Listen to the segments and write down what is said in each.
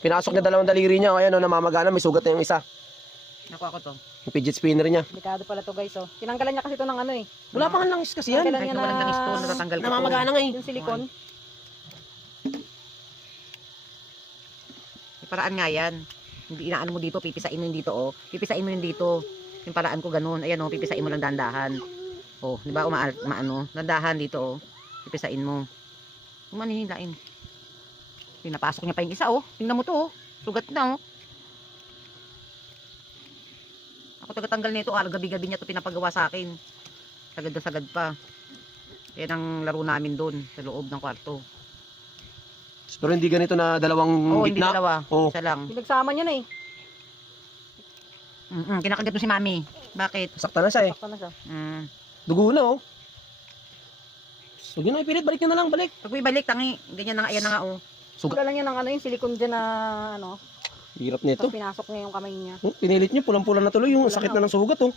Pinasok niya dalawang daliri niya. Ayan, oh, namamagana. May sugat na yung isa. Nakuha ko to. Yung fidget spinner niya. Delikado pala to guys oh. Tinanggalan niya kasi to ng ano eh. Wala pa nga langis kasi yan. Tinanggalan niya na langis to, na natatanggal ko. Namamagana nga eh. yung silikon. May paraan nga yan. Hindi inaano mo dito, pipisain mo yung dito, oh. Pipisain mo yung dito. Yung paraan ko ganun. Ayan, oh, pipisain mo lang dandahan. Oh, di ba, uma, maano, dandahan dito, oh. Pipisain mo. Umanihilain. Pinapasok niya pa yung isa, oh. Tingnan mo to, oh. Sugat na, oh. Ako tagatanggal nito, ah. Gabi-gabi niya to pinapagawa sa akin. Sagad na sagad pa. Yan ang laro namin doon, sa loob ng kwarto. Pero hindi ganito na dalawang Oo, hindi gitna. dalawa. Oo. Isa lang. Pinagsama niya na eh. Mm-mm, kinakagat mo si mami. Bakit? Sakta na siya eh. Sakta na siya. Mm. Dugo na oh. So yun na ipilit. Balik nyo na lang. Balik. Pag may balik, tangi. Ganyan na nga, ayan na nga, oh. Sugat. Tanggalan niya ng ano yung silikon dyan na ano. Hirap nito. Tapos pinasok niya yung kamay niya. Oh, pinilit nyo. Pulang-pula na tuloy. Yung Pulang sakit na, na ng sugat oh.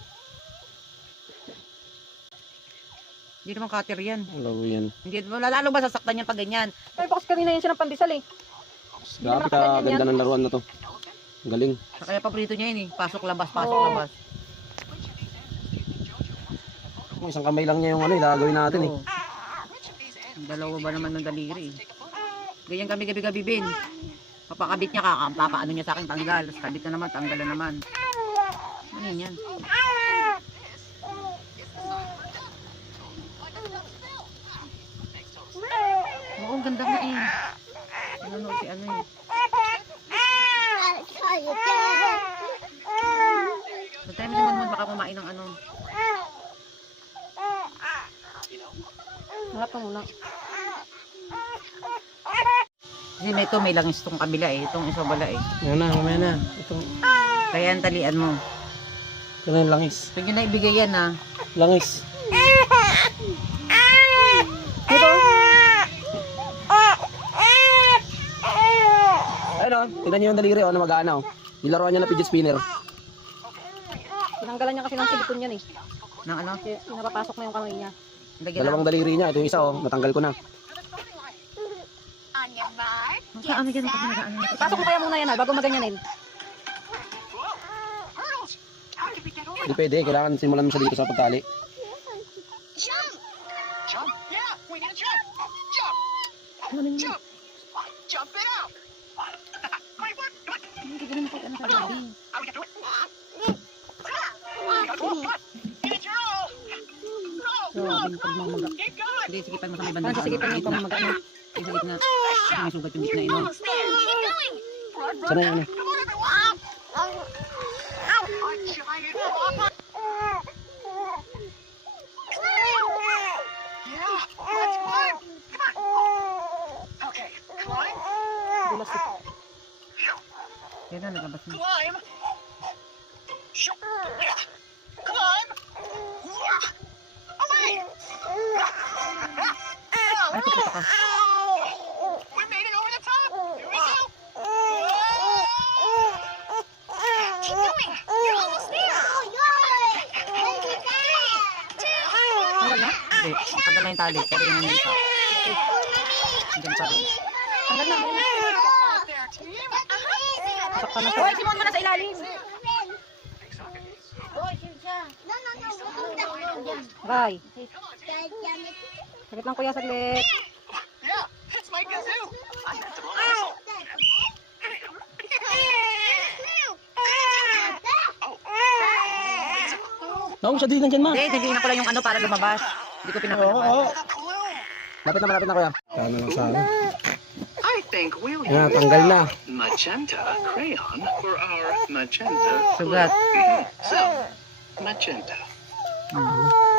Hindi naman cutter yan. Hello yan. Hindi, lalo ba sasaktan yan pag ganyan? Ay, box kanina yun siya ng pandesal eh. Grabe ka ganda ng laruan na to. Ang Galing. Kaya paborito niya yun eh. Pasok labas, pasok Oo. labas. Kung isang kamay lang niya yung ano, ilagawin natin eh. Oo. Dalawa ba naman ng daliri? Ganyan kami gabi-gabi, Ben. Papakabit niya ka, papaano niya sa akin, tanggal. Tapos kabit na naman, tanggal na naman. Ano yun yan? Oo, ang ganda nga eh. Nanonood si ano eh. Sa time naman mo baka kumain ng ano. Harap ka muna. Kasi may ito, may langis tong kabila eh. Itong isa bala eh. Yan na, mamaya na. Ito, Kaya ang talian mo. ito na yung langis. Pag yun na ibigay yan ah. Langis. Ito. Ayun oh, tignan nyo yung daliri oh, na mag-aana oh. Nilaruan niya na fidget spinner. Tinanggalan niya kasi ng silikon yan eh. Ng ano? Kasi Pinapapasok na yung kamay niya. Lagyan na. Dalawang daliri niya. Ito yung isa oh, natanggal ko na. Sa ano dyan? Kasi nag-ano na. Pasok mo kaya muna yan ha, bago maganyanin. Hindi pwede, kailangan simulan mo siya dito sa pagtali. Jump! Jump? Yeah, we need to jump. Jump! Jump! Jump it out! Hindi ganun pag ano sa gotta! Go! Grabe yung pagmamaga. Hindi, sige pa mo sa may banda. Ano, sige pa Sa niya. Sige, sa gitna. May sugat yung gitna no? Almost there. Keep going! Run, Sana eh. Kaya na, nagabas na. Climb. Climb. Away. Ay, pupunta ka. Hindi, tanggal na yung tali. Pero yun dito. Diyan pa rin. Tanggal na. Sakta na. Hoy, simon mo na sa ilalim. Bye. Saglit lang kuya, saglit. Yeah, it's my kazoo. Naong siya dito dyan ma. Hindi, hindi na pala yung ano para lumabas. Hindi ko Oo, pinapalabas. oo. Glue. Lapit na, malapit na kuya. Ano lang sa akin. I think we'll Ayan, use tanggal na. magenta crayon for our magenta Sugat. So, magenta. Mhm.